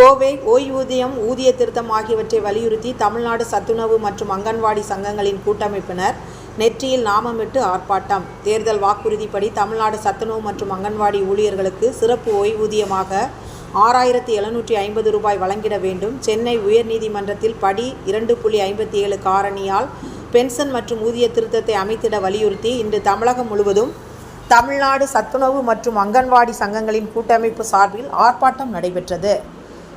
கோவை ஓய்வூதியம் ஊதிய திருத்தம் ஆகியவற்றை வலியுறுத்தி தமிழ்நாடு சத்துணவு மற்றும் அங்கன்வாடி சங்கங்களின் கூட்டமைப்பினர் நெற்றியில் நாமமிட்டு ஆர்ப்பாட்டம். தேர்தல் வாக்குறுதிப்படி தமிழ்நாடு சத்துணவு மற்றும் அங்கன்வாடி ஊழியர்களுக்கு சிறப்பு ஓய்வூதியமாக ஆறாயிரத்தி எழுநூற்றி ஐம்பது ரூபாய் வழங்கிட வேண்டும். சென்னை உயர்நீதிமன்றத்தில் படி இரண்டு புள்ளி ஐம்பத்தி ஏழு காரணியால் பென்ஷன் மற்றும் ஊதிய திருத்தத்தை அமைத்திட வலியுறுத்தி இன்று தமிழகம் முழுவதும் தமிழ்நாடு சத்துணவு மற்றும் அங்கன்வாடி சங்கங்களின் கூட்டமைப்பு சார்பில் ஆர்ப்பாட்டம் நடைபெற்றது.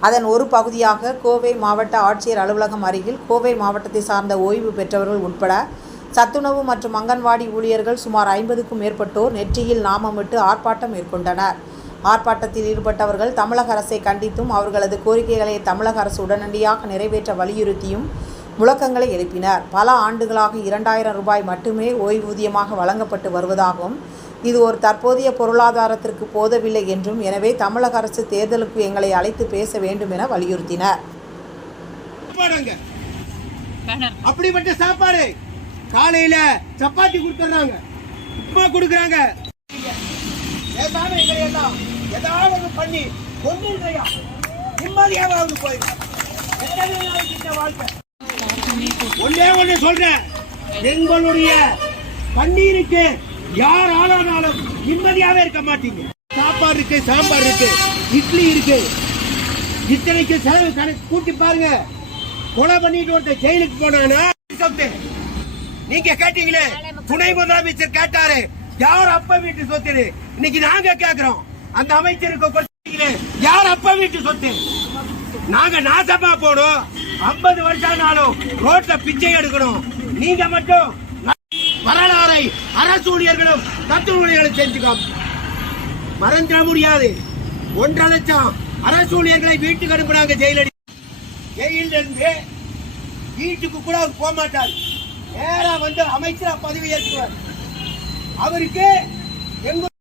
அதன் ஒரு பகுதியாக கோவை மாவட்ட ஆட்சியர் அலுவலகம் அருகில் கோவை மாவட்டத்தை சார்ந்த ஓய்வு பெற்றவர்கள் உட்பட சத்துணவு மற்றும் அங்கன்வாடி ஊழியர்கள் சுமார் ஐம்பதுக்கும் மேற்பட்டோர் நெற்றியில் நாமமிட்டு ஆர்ப்பாட்டம் மேற்கொண்டனர். ஆர்ப்பாட்டத்தில் ஈடுபட்டவர்கள் தமிழக அரசை கண்டித்தும் அவர்களது கோரிக்கைகளை தமிழக அரசு உடனடியாக நிறைவேற்ற வலியுறுத்தியும் முழக்கங்களை எழுப்பினர். பல ஆண்டுகளாக இரண்டாயிரம் ரூபாய் மட்டுமே ஓய்வூதியமாக வழங்கப்பட்டு வருவதாகவும் இது ஒரு தற்போதைய பொருளாதாரத்திற்கு போதவில்லை என்றும் எனவே தமிழக அரசு தேர்தலுக்கு எங்களை அழைத்து பேச வேண்டும் என வலியுறுத்தினர். சாப்பாடுங்க. அப்படிப்பட்ட சாப்பாடு காலையில சப்பாத்தி கொடுத்துறாங்க உப்புமா கொடுக்குறாங்க. ஏதாவது பண்ணி கொண்டுயா நிம்மதியாவது போயிடும் வாழ்க்கை? ஒன்னே ஒண்ணு சொல்றேன். எங்களுடைய பன்னீருக்கு யார் ஆளானாலும் நிம்மதியாவே இருக்க மாட்டீங்க. சாப்பாடு இருக்கு சாம்பார் இருக்கு இட்லி இருக்கு. இத்தனைக்கு செலவு கணக்கு கூட்டி பாருங்க. கொலை பண்ணிட்டு ஒருத்தன் ஜெயிலுக்கு போனானா? சொத்து. நீங்க கேட்டீங்களே? துணை முதலமைச்சர் கேட்டாரு. யார் அப்ப வீட்டு சொத்து இன்னைக்கு நாங்க கேக்குறோம். அந்த அமைச்சருக்கு யார் அப்ப வீட்டு சொத்து? நாங்க நாசமா போடும் ஐம்பது வருஷம் ஆனாலும் ரோட்ல பிச்சை எடுக்கணும். நீங்க மட்டும் அரசு ஊழியர்களும் தத்துவ ஊழியர்களும் செஞ்சுக்கோ மறந்துட முடியாது. ஒன்றரை லட்சம் அரசு ஊழியர்களை வீட்டுக்கு அனுப்புறாங்க ஜெயிலடி ஜெயில இருந்து வீட்டுக்கு கூட அவர் போக மாட்டார். நேரா வந்து அமைச்சரா பதவி ஏற்றுவார். அவருக்கு எங்க